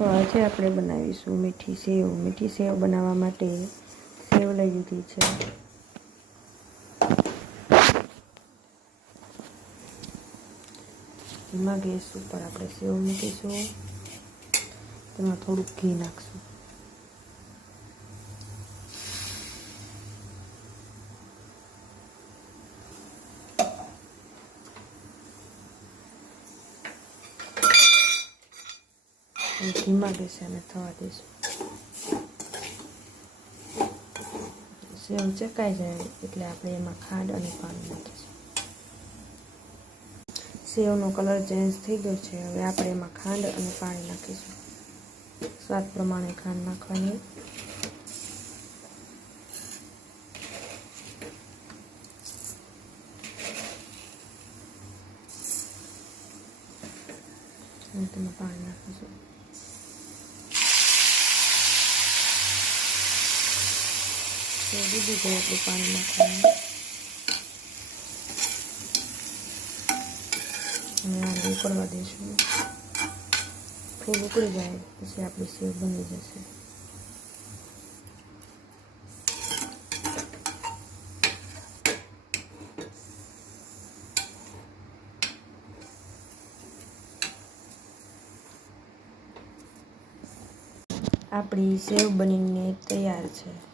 તો આજે આપણે બનાવીશું મીઠી સેવ. મીઠી સેવ બનાવવા માટે સેવ લઈ લીધી છે. ધીમા ગેસ ઉપર આપણે સેવ મૂકીશું. તેમાં થોડુંક ઘી નાખશું. ધીમા ગેસે અમે થવા દઈશું. સેવ ચકાઈ જાય એટલે આપણે એમાં ખાંડ અને પાણી નાખીશું. સેવનો કલર ચેન્જ થઈ ગયો છે. હવે આપણે એમાં ખાંડ અને પાણી નાખીશું. સ્વાદ પ્રમાણે ખાંડ નાખવાની. અને તેમાં પાણી નાખીશું. ડૂબી જાય એટલું પાણી નાખવાનું. અને આને ઉકળવા દઈશું. ફૂલ ઉકળી જાય પછી આપણી સેવ બની જશે. આપણી સેવ બનીને તૈયાર છે.